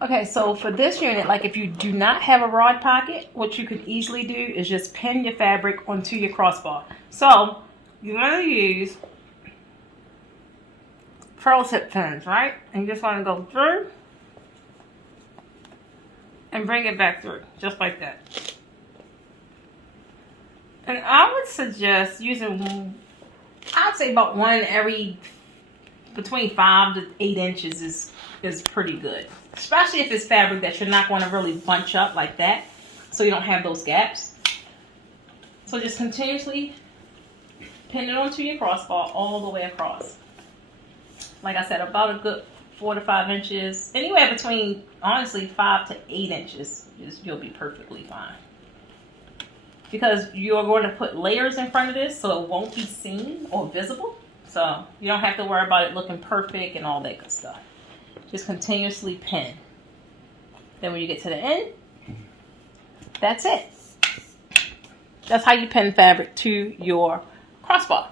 Okay, so for this unit, like if you do not have a rod pocket, what you can easily do is just pin your fabric onto your crossbar. So you're going to use pearl tip pins, right? And you just want to go through and bring it back through, just like that. And I would suggest using, I'd say about one every between 5 to 8 inches is pretty good. Especially if it's fabric that you're not going to really bunch up like that, so you don't have those gaps. So just continuously pin it onto your crossbar all the way across. Like I said, about a good 4 to 5 inches. Anywhere between, honestly, 5 to 8 inches, you'll be perfectly fine. Because you're going to put layers in front of this, so it won't be seen or visible. So you don't have to worry about it looking perfect and all that good stuff. Just continuously pin. Then when you get to the end, that's it. That's how you pin fabric to your crossbar.